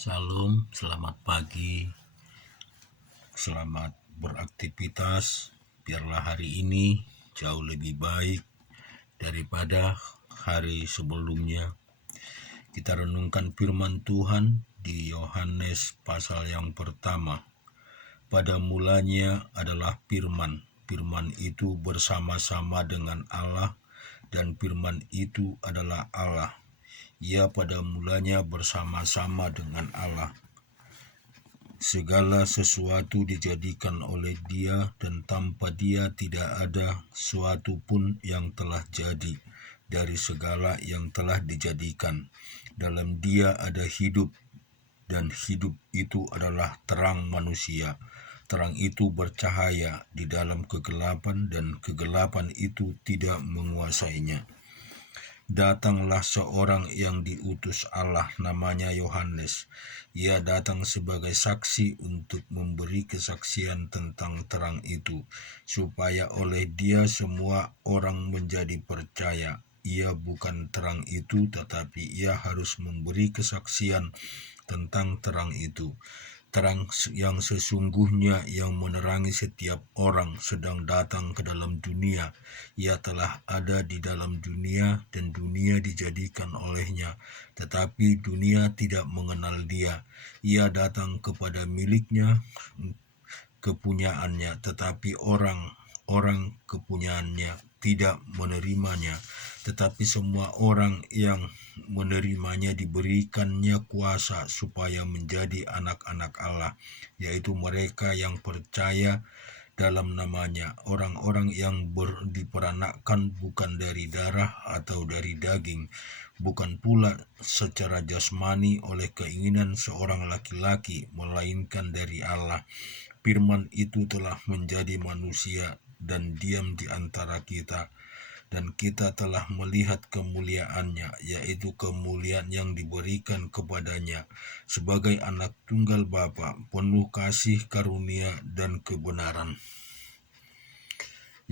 Shalom, selamat pagi, selamat beraktivitas. Biarlah hari ini jauh lebih baik daripada hari sebelumnya. Kita renungkan firman Tuhan di Yohanes pasal yang pertama. Pada mulanya adalah firman. Firman itu bersama-sama dengan Allah, dan firman itu adalah Allah. Ia pada mulanya bersama-sama dengan Allah. Segala sesuatu dijadikan oleh Dia, dan tanpa Dia tidak ada sesuatu pun yang telah jadi dari segala yang telah dijadikan. Dalam Dia ada hidup, dan hidup itu adalah terang manusia. Terang itu bercahaya di dalam kegelapan, dan kegelapan itu tidak menguasainya. Datanglah seorang yang diutus Allah, namanya Yohanes. Ia datang sebagai saksi untuk memberi kesaksian tentang terang itu, supaya oleh Dia semua orang menjadi percaya. Ia bukan terang itu, tetapi ia harus memberi kesaksian tentang terang itu. Terang yang sesungguhnya yang menerangi setiap orang sedang datang ke dalam dunia. Ia telah ada di dalam dunia, dan dunia dijadikan olehnya, tetapi dunia tidak mengenal Dia. Ia datang kepada miliknya, kepunyaannya, tetapi orang kepunyaannya tidak menerimanya. Tetapi semua orang yang menerimanya diberikannya kuasa supaya menjadi anak-anak Allah, yaitu mereka yang percaya dalam namanya, orang-orang yang diperanakkan bukan dari darah atau dari daging, bukan pula secara jasmani oleh keinginan seorang laki-laki, melainkan dari Allah. Firman itu telah menjadi manusia dan diam di antara kita, dan kita telah melihat kemuliaannya, yaitu kemuliaan yang diberikan kepadanya sebagai anak tunggal Bapa, penuh kasih, karunia, dan kebenaran.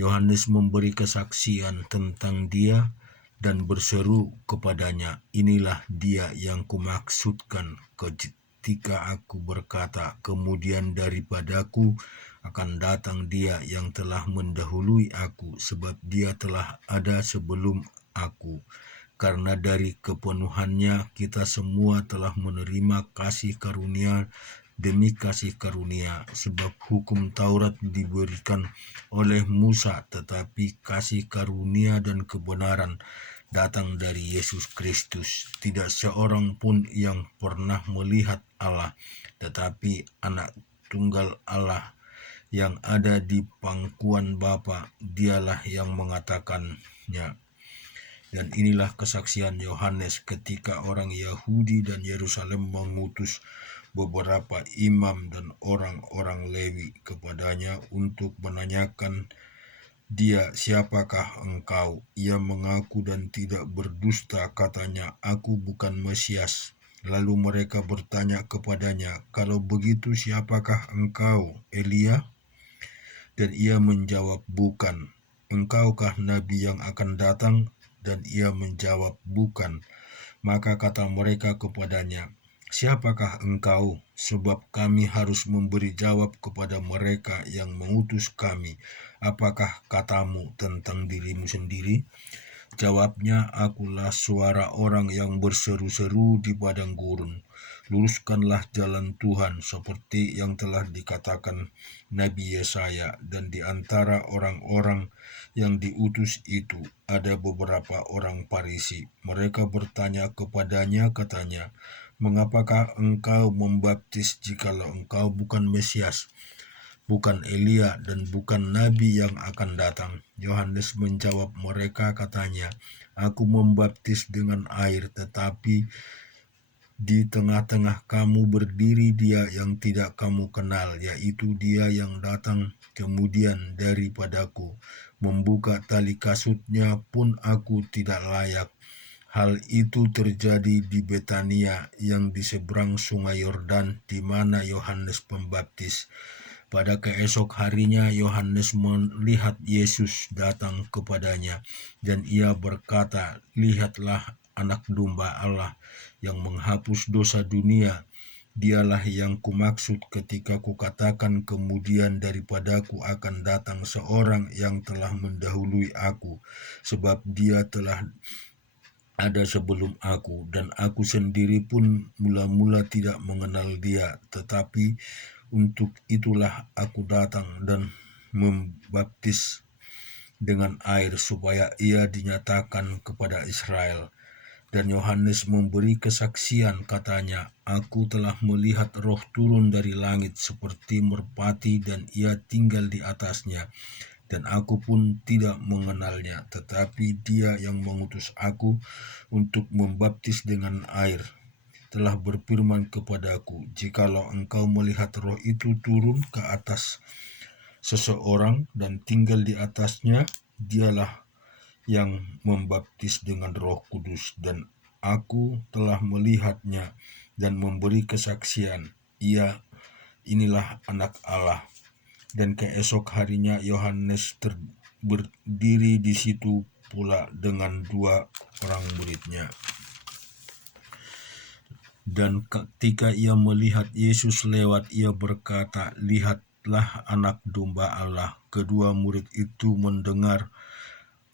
Yohanes memberi kesaksian tentang Dia dan berseru kepadanya, "Inilah Dia yang kumaksudkan ketika aku berkata, kemudian daripadaku akan datang Dia yang telah mendahului aku, sebab Dia telah ada sebelum aku. Karena dari kepenuhannya kita semua telah menerima kasih karunia demi kasih karunia, sebab hukum Taurat diberikan oleh Musa, tetapi kasih karunia dan kebenaran datang dari Yesus Kristus. Tidak seorang pun yang pernah melihat Allah, tetapi anak tunggal Allah yang ada di pangkuan Bapa, Dialah yang mengatakannya." Dan inilah kesaksian Yohanes ketika orang Yahudi dan Yerusalem mengutus beberapa imam dan orang-orang Lewi kepadanya untuk menanyakan dia, "Siapakah engkau?" Ia mengaku dan tidak berdusta, katanya, "Aku bukan Mesias." Lalu mereka bertanya kepadanya, "Kalau begitu siapakah engkau, Elia?" Dan ia menjawab, "Bukan." "Engkaukah nabi yang akan datang?" Dan ia menjawab, "Bukan." Maka kata mereka kepadanya, "Siapakah engkau? Sebab kami harus memberi jawab kepada mereka yang mengutus kami. Apakah katamu tentang dirimu sendiri?" Jawabnya, "Akulah suara orang yang berseru-seru di padang gurun. Luruskanlah jalan Tuhan, seperti yang telah dikatakan Nabi Yesaya." Dan di antara orang-orang yang diutus itu ada beberapa orang Farisi. Mereka bertanya kepadanya, katanya, "Mengapakah engkau membaptis jikalau engkau bukan Mesias, bukan Elia, dan bukan Nabi yang akan datang?" Yohanes menjawab mereka, katanya, "Aku membaptis dengan air, tetapi di tengah-tengah kamu berdiri Dia yang tidak kamu kenal, yaitu Dia yang datang kemudian daripadaku. Membuka tali kasutnya pun aku tidak layak." Hal itu terjadi di Betania yang di seberang sungai Yordan, di mana Yohanes Pembaptis. Pada keesok harinya Yohanes melihat Yesus datang kepadanya, dan ia berkata, "Lihatlah Anak Domba Allah yang menghapus dosa dunia. Dialah yang kumaksud ketika kukatakan kemudian daripadaku akan datang seorang yang telah mendahului aku, sebab dia telah ada sebelum aku, dan aku sendiri pun mula-mula tidak mengenal dia, tetapi untuk itulah aku datang dan membaptis dengan air supaya ia dinyatakan kepada Israel. Dan Yohanes memberi kesaksian, katanya, "Aku telah melihat roh turun dari langit seperti merpati dan ia tinggal di atasnya. Dan aku pun tidak mengenalnya, tetapi dia yang mengutus aku untuk membaptis dengan air telah berfirman kepadaku, jikalau engkau melihat roh itu turun ke atas seseorang dan tinggal di atasnya, dialah yang membaptis dengan Roh Kudus, dan aku telah melihatnya dan memberi kesaksian, inilah anak Allah." Dan keesok harinya Yohanes berdiri di situ pula dengan 2 orang muridnya. Dan ketika ia melihat Yesus lewat, ia berkata, "Lihatlah anak domba Allah." Kedua murid itu mendengar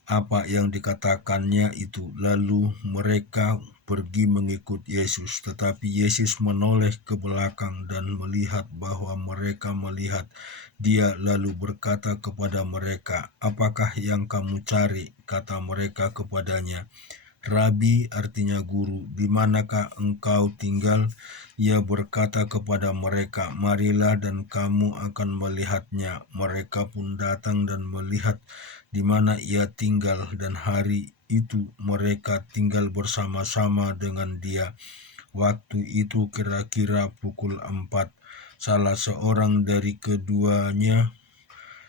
apa yang dikatakannya itu, lalu mereka pergi mengikut Yesus. Tetapi Yesus menoleh ke belakang dan melihat bahwa mereka melihat dia, lalu berkata kepada mereka, "Apakah yang kamu cari?" Kata mereka kepadanya, "Rabi," artinya guru, "di manakah engkau tinggal?" Ia berkata kepada mereka, "Marilah dan kamu akan melihatnya." Mereka pun datang dan melihat di mana ia tinggal, dan hari itu mereka tinggal bersama-sama dengan dia. Waktu itu kira-kira pukul 4. Salah seorang dari keduanya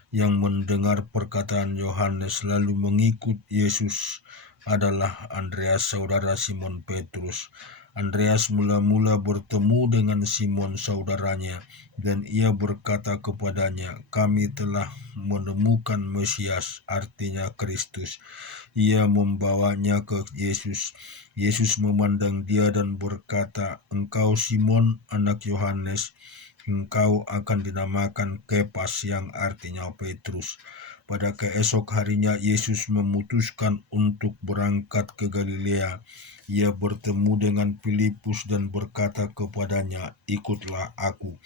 yang mendengar perkataan Yohanes lalu mengikut Yesus adalah Andreas, saudara Simon Petrus. Andreas mula-mula bertemu dengan Simon saudaranya, dan ia berkata kepadanya, "Kami telah menemukan Mesias," artinya Kristus. Ia membawanya ke Yesus. Yesus memandang dia dan berkata, "Engkau Simon, anak Yohanes, engkau akan dinamakan Kefas," yang artinya Petrus. Pada keesok harinya Yesus memutuskan untuk berangkat ke Galilea. Ia bertemu dengan Filipus dan berkata kepadanya, "Ikutlah aku."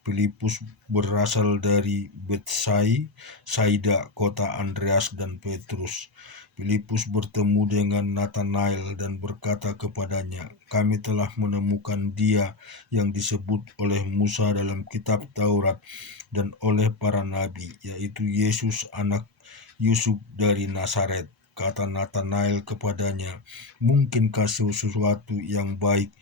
Filipus berasal dari Betsaida, kota Andreas dan Petrus. Filipus bertemu dengan Nathanael dan berkata kepadanya, "Kami telah menemukan dia yang disebut oleh Musa dalam kitab Taurat dan oleh para nabi, yaitu Yesus anak Yusuf dari Nazaret." Kata Nathanael kepadanya, "Mungkinkah sesuatu yang baik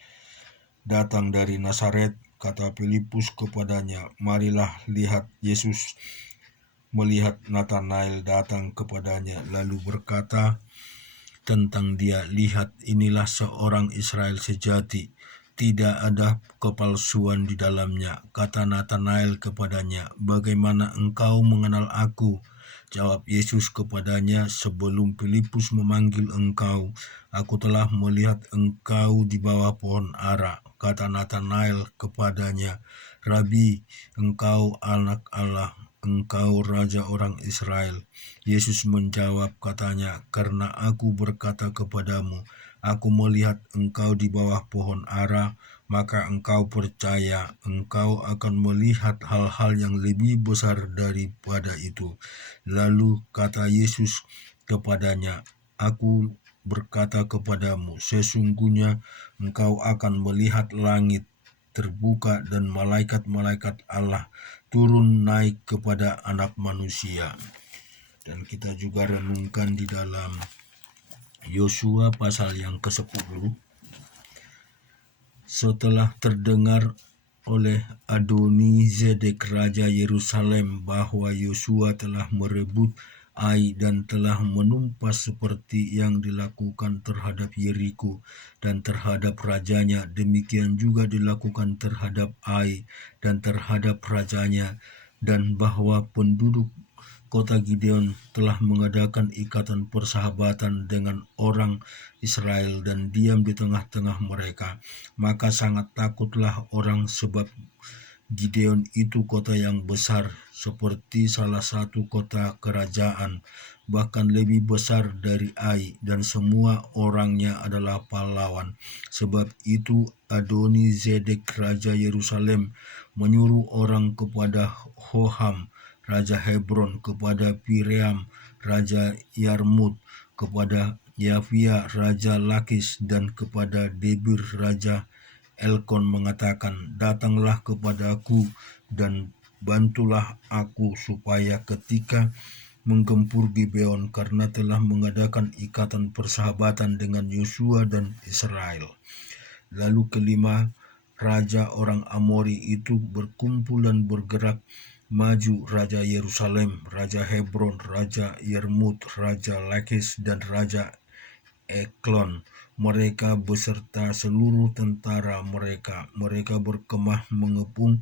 datang dari Nazaret?" Kata Filipus kepadanya, "Marilah lihat." Yesus melihat Nathanael datang kepadanya, lalu berkata tentang dia, "Lihat, inilah seorang Israel sejati, tidak ada kepalsuan di dalamnya." Kata Nathanael kepadanya, "Bagaimana engkau mengenal aku?" Jawab Yesus kepadanya, "Sebelum Filipus memanggil engkau, aku telah melihat engkau di bawah pohon ara." Kata Nathanael kepadanya, "Rabi, engkau anak Allah, engkau Raja orang Israel." Yesus menjawab katanya, "Karena aku berkata kepadamu, aku melihat engkau di bawah pohon ara, maka engkau percaya. Engkau akan melihat hal-hal yang lebih besar daripada itu." Lalu kata Yesus kepadanya, "Aku berkata kepadamu, sesungguhnya engkau akan melihat langit terbuka dan malaikat-malaikat Allah turun naik kepada Anak Manusia." Dan kita juga renungkan di dalam Yosua pasal yang ke-10. Setelah terdengar oleh Adoni-Zedek Raja Yerusalem bahwa Yosua telah merebut Ai dan telah menumpas seperti yang dilakukan terhadap Yeriko dan terhadap rajanya, demikian juga dilakukan terhadap Ai dan terhadap rajanya, dan bahwa penduduk kota Gideon telah mengadakan ikatan persahabatan dengan orang Israel dan diam di tengah-tengah mereka, maka sangat takutlah orang sebab Gideon itu kota yang besar seperti salah satu kota kerajaan, bahkan lebih besar dari Ai, dan semua orangnya adalah pahlawan. Sebab itu Adoni Zedek Raja Yerusalem menyuruh orang kepada Hoham Raja Hebron, kepada Piream Raja Yarmut, kepada Yafia Raja Lakis, dan kepada Debir Raja Elkon mengatakan, "Datanglah kepadaku dan bantulah aku supaya ketika menggempur Gibeon, karena telah mengadakan ikatan persahabatan dengan Yosua dan Israel." Lalu kelima raja orang Amori itu berkumpul dan bergerak maju, Raja Yerusalem, Raja Hebron, Raja Yarmut, Raja Lakis, dan Raja Eklon. Mereka beserta seluruh tentara mereka. Mereka berkemah mengepung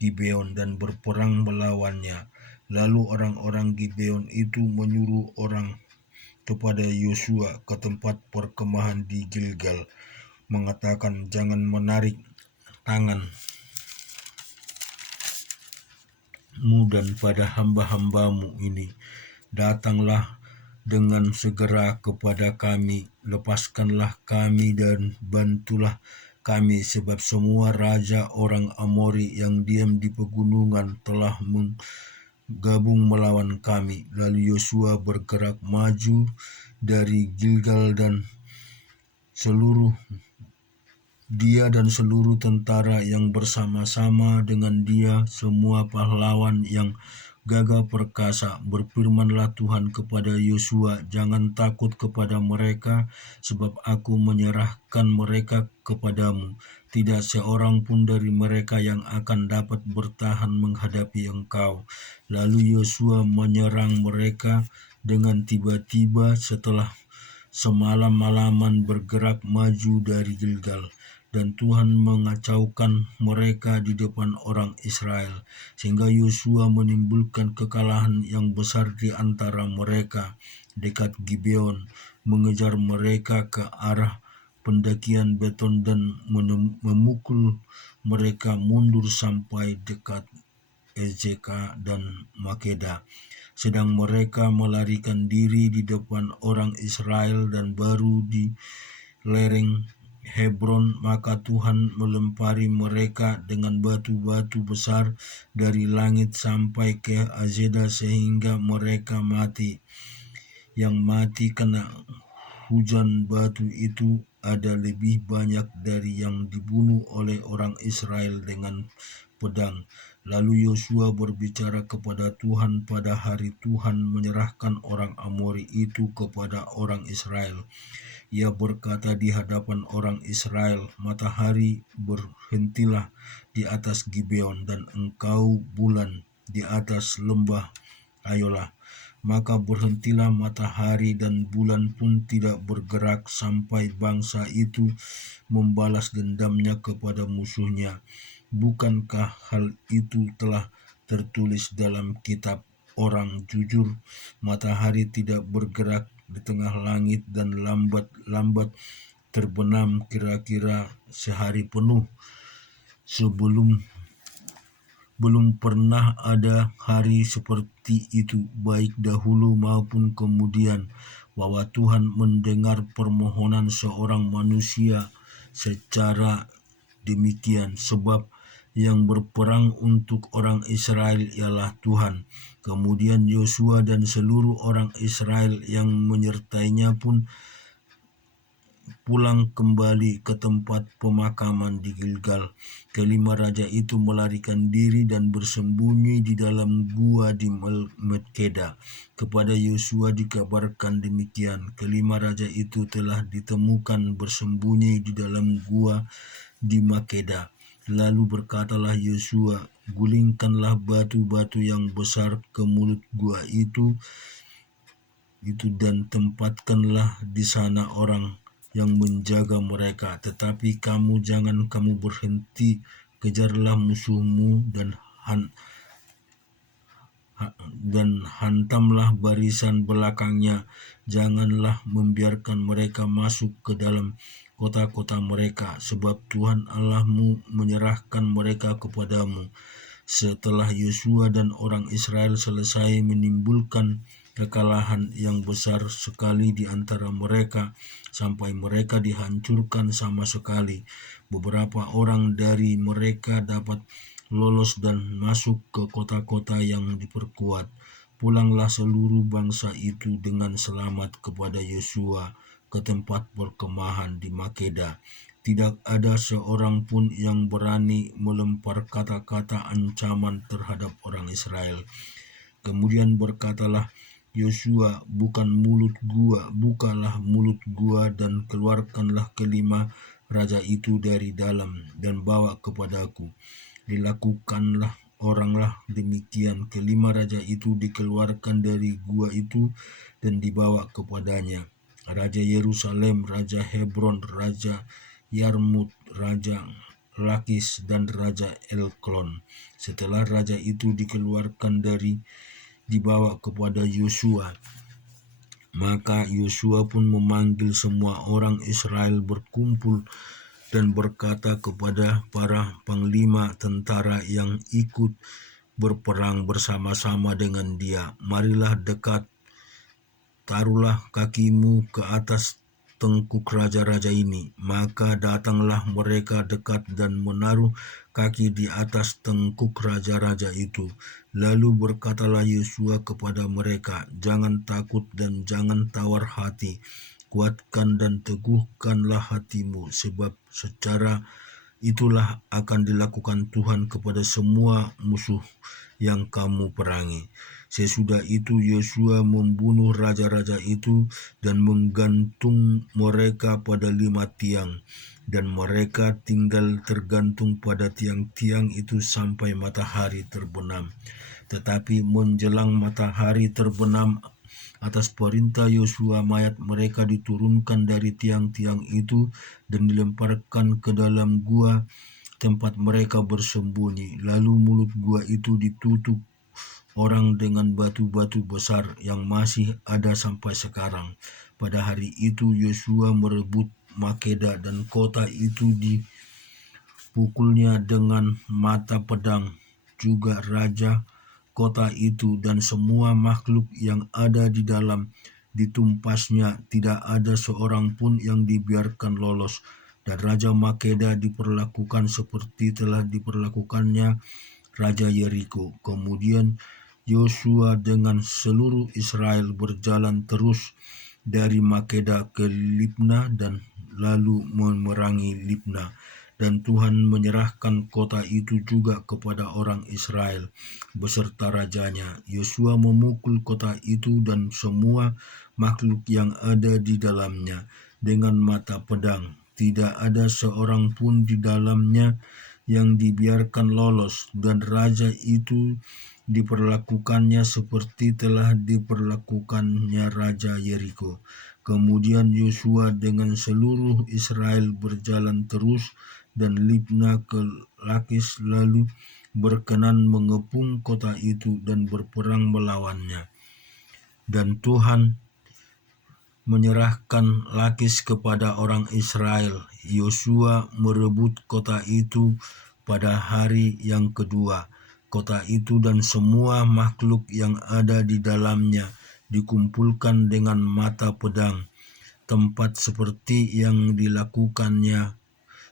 Gibeon dan berperang melawannya. Lalu orang-orang Gibeon itu menyuruh orang kepada Yosua ke tempat perkemahan di Gilgal, mengatakan, "Jangan menarik tanganmu dan pada hamba-hambamu ini. Datanglah dengan segera kepada kami, lepaskanlah kami dan bantulah kami, sebab semua raja orang Amori yang diam di pegunungan telah menggabung melawan kami." Lalu Yosua bergerak maju dari Gilgal dan dia dan seluruh tentara yang bersama-sama dengan dia, semua pahlawan yang gagah perkasa. Berfirmanlah Tuhan kepada Yosua, "Jangan takut kepada mereka, sebab aku menyerahkan mereka kepadamu. Tidak seorang pun dari mereka yang akan dapat bertahan menghadapi engkau." Lalu Yosua menyerang mereka dengan tiba-tiba setelah semalam-malaman bergerak maju dari Gilgal. Dan Tuhan mengacaukan mereka di depan orang Israel, sehingga Yosua menimbulkan kekalahan yang besar di antara mereka dekat Gibeon, mengejar mereka ke arah pendakian Beton dan memukul mereka mundur sampai dekat Ezeka dan Makeda. Sedang mereka melarikan diri di depan orang Israel dan baru di lereng Hebron, maka Tuhan melempari mereka dengan batu-batu besar dari langit sampai ke Azeda, sehingga mereka mati. Yang mati kena hujan batu itu ada lebih banyak dari yang dibunuh oleh orang Israel dengan pedang. Lalu Yosua berbicara kepada Tuhan pada hari Tuhan menyerahkan orang Amori itu kepada orang Israel. Ia berkata di hadapan orang Israel, "Matahari, berhentilah di atas Gibeon, dan engkau bulan di atas lembah Ayolah." Maka berhentilah matahari dan bulan pun tidak bergerak sampai bangsa itu membalas dendamnya kepada musuhnya. Bukankah hal itu telah tertulis dalam kitab orang jujur? Matahari tidak bergerak di tengah langit dan lambat-lambat terbenam kira-kira sehari penuh. Belum pernah ada hari seperti itu, baik dahulu maupun kemudian, bahwa Tuhan mendengar permohonan seorang manusia secara demikian, sebab yang berperang untuk orang Israel ialah Tuhan. Kemudian Yosua dan seluruh orang Israel yang menyertainya pun pulang kembali ke tempat pemakaman di Gilgal. Kelima raja itu melarikan diri dan bersembunyi di dalam gua di Makeda. Kepada Yosua dikabarkan demikian, kelima raja itu telah ditemukan bersembunyi di dalam gua di Makeda. Lalu berkatalah Yosua, "Gulingkanlah batu-batu yang besar ke mulut gua itu dan tempatkanlah di sana orang yang menjaga mereka. Tetapi jangan kamu berhenti, kejarlah musuhmu dan dan hantamlah barisan belakangnya. Janganlah membiarkan mereka masuk ke dalam kota-kota mereka, sebab Tuhan Allahmu menyerahkan mereka kepadamu. Setelah Yosua dan orang Israel selesai menimbulkan kekalahan yang besar sekali di antara mereka, sampai mereka dihancurkan sama sekali, beberapa orang dari mereka dapat lolos dan masuk ke kota-kota yang diperkuat. Pulanglah seluruh bangsa itu dengan selamat kepada Yosua ke tempat perkemahan di Makeda. Tidak ada seorang pun yang berani melempar kata-kata ancaman terhadap orang Israel. Kemudian berkatalah Yosua, bukalah mulut gua dan keluarkanlah kelima raja itu dari dalam dan bawa kepadaku. Dilakukanlah oranglah demikian. Kelima raja itu dikeluarkan dari gua itu dan dibawa kepadanya. Raja Yerusalem, Raja Hebron, Raja Yarmut, Raja Lakis, dan Raja Elklon. Setelah raja itu dikeluarkan dibawa kepada Yosua, maka Yosua pun memanggil semua orang Israel berkumpul dan berkata kepada para panglima tentara yang ikut berperang bersama-sama dengan dia, marilah dekat, taruhlah kakimu ke atas tengkuk raja-raja ini. Maka datanglah mereka dekat dan menaruh kaki di atas tengkuk raja-raja itu. Lalu berkatalah Yosua kepada mereka, jangan takut dan jangan tawar hati. Kuatkan dan teguhkanlah hatimu, sebab secara itulah akan dilakukan Tuhan kepada semua musuh yang kamu perangi. Sesudah itu Yosua membunuh raja-raja itu dan menggantung mereka pada 5 tiang, dan mereka tinggal tergantung pada tiang-tiang itu sampai matahari terbenam. Tetapi menjelang matahari terbenam, atas perintah Yosua mayat mereka diturunkan dari tiang-tiang itu dan dilemparkan ke dalam gua tempat mereka bersembunyi. Lalu mulut gua itu ditutup orang dengan batu-batu besar yang masih ada sampai sekarang. Pada hari itu Yosua merebut Makeda dan kota itu dipukulnya dengan mata pedang. Juga raja kota itu dan semua makhluk yang ada di dalam ditumpasnya. Tidak ada seorang pun yang dibiarkan lolos. Dan Raja Makeda diperlakukan seperti telah diperlakukannya Raja Yeriko. Kemudian Yosua dengan seluruh Israel berjalan terus dari Makeda ke Libna dan lalu memerangi Libna. Dan Tuhan menyerahkan kota itu juga kepada orang Israel beserta rajanya. Yosua memukul kota itu dan semua makhluk yang ada di dalamnya dengan mata pedang. Tidak ada seorang pun di dalamnya yang dibiarkan lolos, dan raja itu diperlakukannya seperti telah diperlakukannya Raja Yeriko. Kemudian Yosua dengan seluruh Israel berjalan terus dan Libna ke Lakis, lalu berkenan mengepung kota itu dan berperang melawannya. Dan Tuhan menyerahkan Lakis kepada orang Israel. Yosua merebut kota itu pada hari yang kedua. Kota itu dan semua makhluk yang ada di dalamnya dikumpulkan dengan mata pedang, tempat seperti yang dilakukannya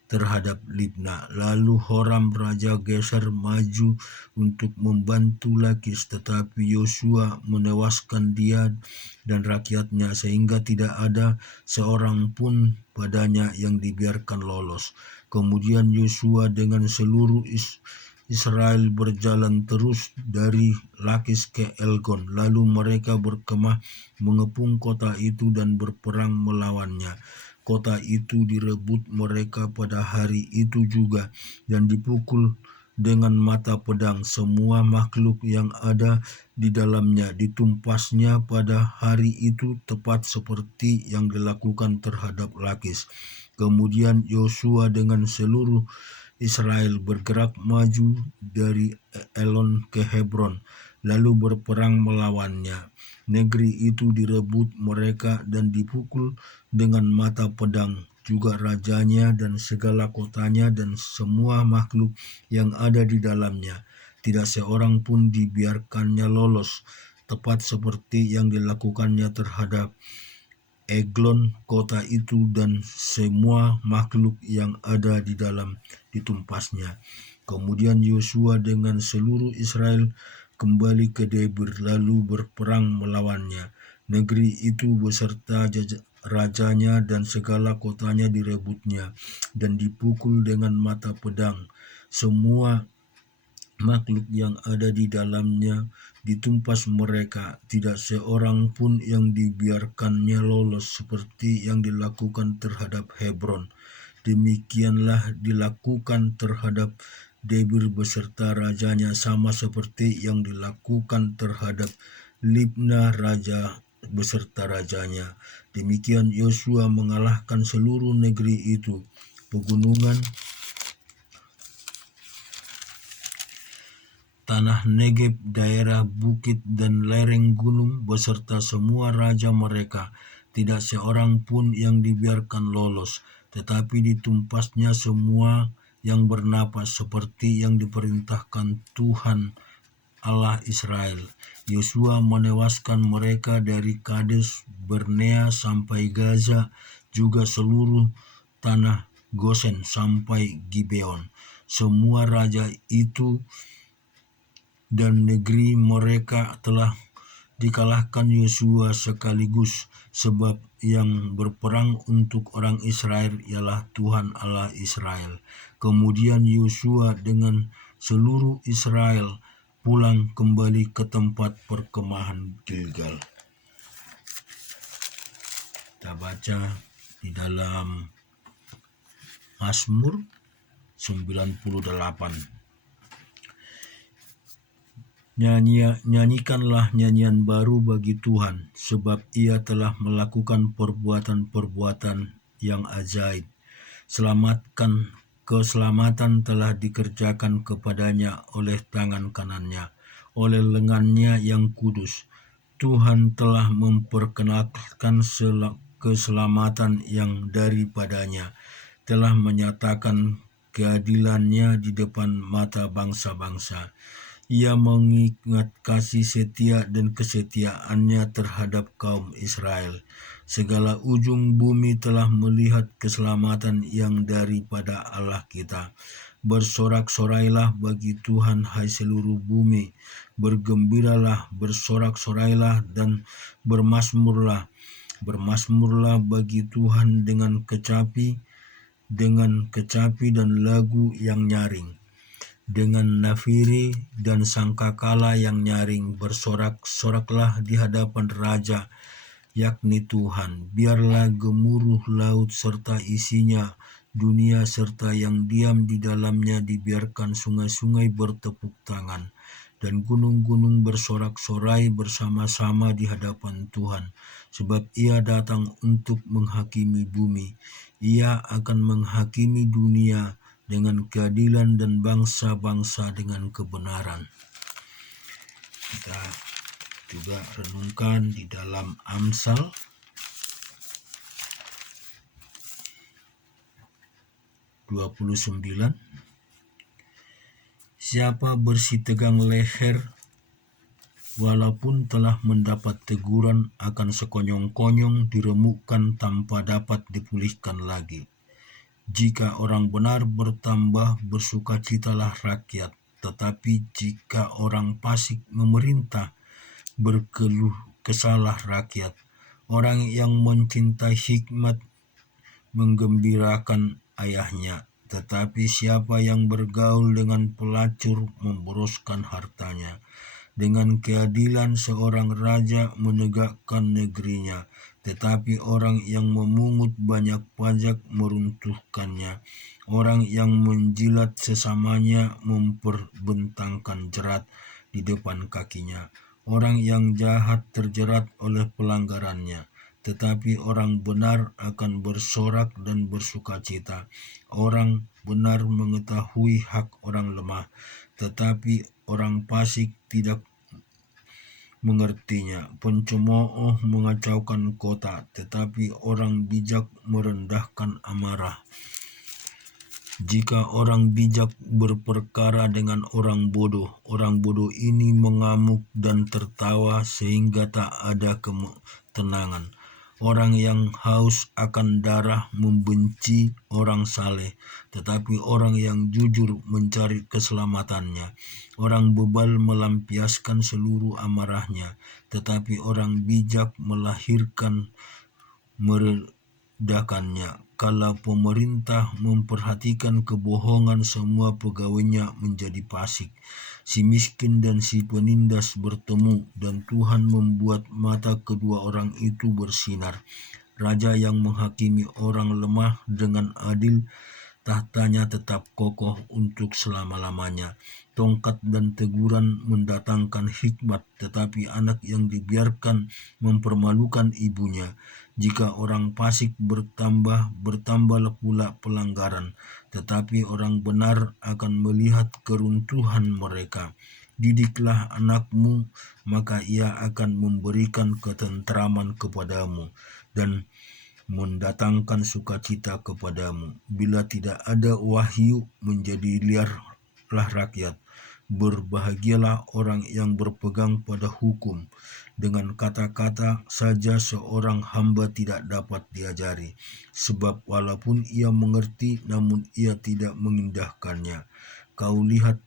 terhadap Libna. Lalu Horam Raja Geser maju untuk membantu Lakis, tetapi Yosua menewaskan dia dan rakyatnya sehingga tidak ada seorang pun padanya yang dibiarkan lolos. Kemudian Yosua dengan seluruh Israel berjalan terus dari Lakis ke Elgon. Lalu mereka berkemah mengepung kota itu dan berperang melawannya. Kota itu direbut mereka pada hari itu juga dan dipukul dengan mata pedang. Semua makhluk yang ada di dalamnya ditumpasnya pada hari itu tepat seperti yang dilakukan terhadap Lakis. Kemudian Yosua dengan seluruh Israel bergerak maju dari Elon ke Hebron lalu berperang melawannya. Negeri itu direbut mereka dan dipukul dengan mata pedang, juga rajanya dan segala kotanya dan semua makhluk yang ada di dalamnya. Tidak seorang pun dibiarkannya lolos, tepat seperti yang dilakukannya terhadap Eglon, kota itu dan semua makhluk yang ada di dalam ditumpasnya. Kemudian Yosua dengan seluruh Israel kembali ke Debir lalu berperang melawannya. Negeri itu beserta rajanya dan segala kotanya direbutnya dan dipukul dengan mata pedang. Semua makhluk yang ada di dalamnya ditumpas mereka, tidak seorang pun yang dibiarkannya lolos seperti yang dilakukan terhadap Hebron. Demikianlah dilakukan terhadap Debir beserta rajanya, sama seperti yang dilakukan terhadap Libna raja beserta rajanya. Demikian Yosua mengalahkan seluruh negeri itu, pegunungan, tanah Negeb, daerah bukit dan lereng gunung beserta semua raja mereka. Tidak seorang pun yang dibiarkan lolos, tetapi ditumpasnya semua yang bernapas seperti yang diperintahkan Tuhan Allah Israel. Yosua menewaskan mereka dari Kades Barnea sampai Gaza, juga seluruh tanah Gosen sampai Gibeon. Semua raja itu dan negeri mereka telah dikalahkan Yosua sekaligus, sebab yang berperang untuk orang Israel ialah Tuhan Allah Israel. Kemudian Yosua dengan seluruh Israel pulang kembali ke tempat perkemahan Gilgal. Kita baca di dalam Mazmur 98. Nyanyikanlah nyanyian baru bagi Tuhan, sebab Ia telah melakukan perbuatan-perbuatan yang ajaib. Keselamatan telah dikerjakan kepadanya oleh tangan kanannya, oleh lengannya yang kudus. Tuhan telah memperkenalkan keselamatan yang daripadanya, telah menyatakan keadilannya di depan mata bangsa-bangsa. Ia mengingat kasih setia dan kesetiaannya terhadap kaum Israel. Segala ujung bumi telah melihat keselamatan yang daripada Allah kita. Bersorak-sorailah bagi Tuhan, hai seluruh bumi. Bergembiralah, bersorak-sorailah dan bermasmurlah. Bermasmurlah bagi Tuhan dengan kecapi dan lagu yang nyaring. Dengan nafiri dan sangkakala yang nyaring, bersorak-soraklah di hadapan Raja, yakni Tuhan. Biarlah gemuruh laut serta isinya, dunia serta yang diam di dalamnya, dibiarkan sungai-sungai bertepuk tangan, dan gunung-gunung bersorak-sorai bersama-sama di hadapan Tuhan. Sebab Ia datang untuk menghakimi bumi. Ia akan menghakimi dunia dengan keadilan dan bangsa-bangsa dengan kebenaran. Kita juga renungkan di dalam Amsal (29). Siapa bersih tegang leher, walaupun telah mendapat teguran, akan sekonyong-konyong diremukkan tanpa dapat dipulihkan lagi. Jika orang benar bertambah, bersukacitalah rakyat. Tetapi jika orang fasik memerintah, berkeluh kesahlah rakyat. Orang yang mencintai hikmat menggembirakan ayahnya, tetapi siapa yang bergaul dengan pelacur memboroskan hartanya. Dengan keadilan seorang raja menegakkan negerinya, tetapi orang yang memungut banyak pajak meruntuhkannya. Orang yang menjilat sesamanya memperbentangkan jerat di depan kakinya. Orang yang jahat terjerat oleh pelanggarannya, tetapi orang benar akan bersorak dan bersukacita. Orang benar mengetahui hak orang lemah, tetapi orang fasik tidak mengertinya. Pencemooh mengacaukan kota, tetapi orang bijak merendahkan amarah. Jika orang bijak berperkara dengan orang bodoh ini mengamuk dan tertawa sehingga tak ada ketenangan. Orang yang haus akan darah membenci orang saleh, tetapi orang yang jujur mencari keselamatannya. Orang bebal melampiaskan seluruh amarahnya, tetapi orang bijak melahirkan meredakannya. Kalau pemerintah memperhatikan kebohongan, semua pegawainya menjadi fasik. Si miskin dan si penindas bertemu, dan Tuhan membuat mata kedua orang itu bersinar. Raja yang menghakimi orang lemah dengan adil, tahtanya tetap kokoh untuk selama-lamanya. Tongkat dan teguran mendatangkan hikmat, tetapi anak yang dibiarkan mempermalukan ibunya. Jika orang fasik bertambahlah pula pelanggaran, tetapi orang benar akan melihat keruntuhan mereka. Didiklah anakmu, maka ia akan memberikan ketentraman kepadamu dan mendatangkan sukacita kepadamu. Bila tidak ada wahyu, menjadi liarlah rakyat. Berbahagialah orang yang berpegang pada hukum. Dengan kata-kata saja seorang hamba tidak dapat diajari, sebab walaupun ia mengerti, namun ia tidak mengindahkannya. Kau lihat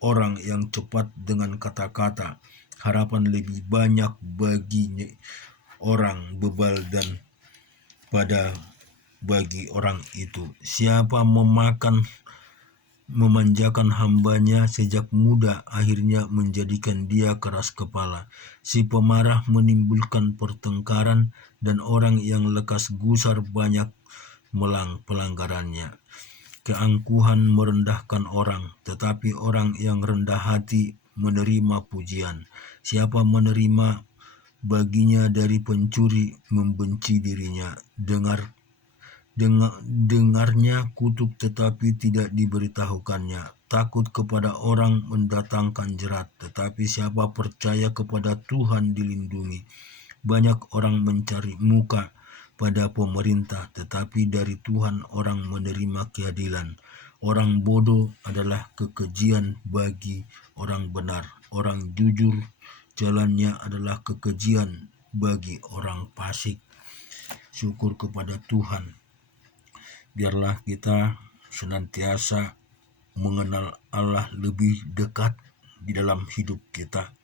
orang yang cepat dengan kata-kata, harapan lebih banyak bagi orang bebal dan bagi orang itu. Siapa memanjakan hambanya sejak muda, akhirnya menjadikan dia keras kepala. Si pemarah menimbulkan pertengkaran, dan orang yang lekas gusar banyak pelanggarannya. Keangkuhan merendahkan orang, tetapi orang yang rendah hati menerima pujian. Siapa menerima baginya dari pencuri, membenci dirinya. Dengarnya kutuk tetapi tidak diberitahukannya. Takut kepada orang mendatangkan jerat, tetapi siapa percaya kepada Tuhan dilindungi. Banyak orang mencari muka pada pemerintah, tetapi dari Tuhan orang menerima keadilan. Orang bodoh adalah kekejian bagi orang benar. Orang jujur jalannya adalah kekejian bagi orang fasik. Syukur kepada Tuhan. Biarlah kita senantiasa mengenal Allah lebih dekat di dalam hidup kita.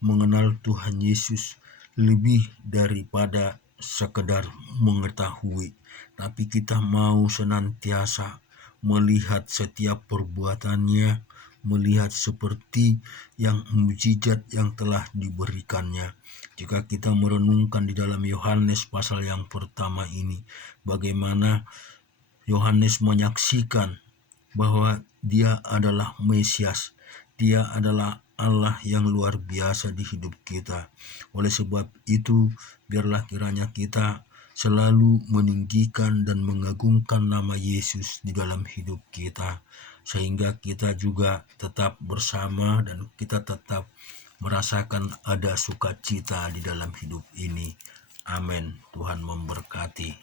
Mengenal Tuhan Yesus lebih daripada sekedar mengetahui. Tapi kita mau senantiasa melihat setiap perbuatannya, melihat seperti yang mukjizat yang telah diberikannya. Jika kita merenungkan di dalam Yohanes pasal yang pertama ini, bagaimana Yohanes menyaksikan bahwa dia adalah Mesias, dia adalah Allah yang luar biasa di hidup kita. Oleh sebab itu, biarlah kiranya kita selalu meninggikan dan mengagungkan nama Yesus di dalam hidup kita, sehingga kita juga tetap bersama dan kita tetap merasakan ada sukacita di dalam hidup ini. Amin. Tuhan memberkati.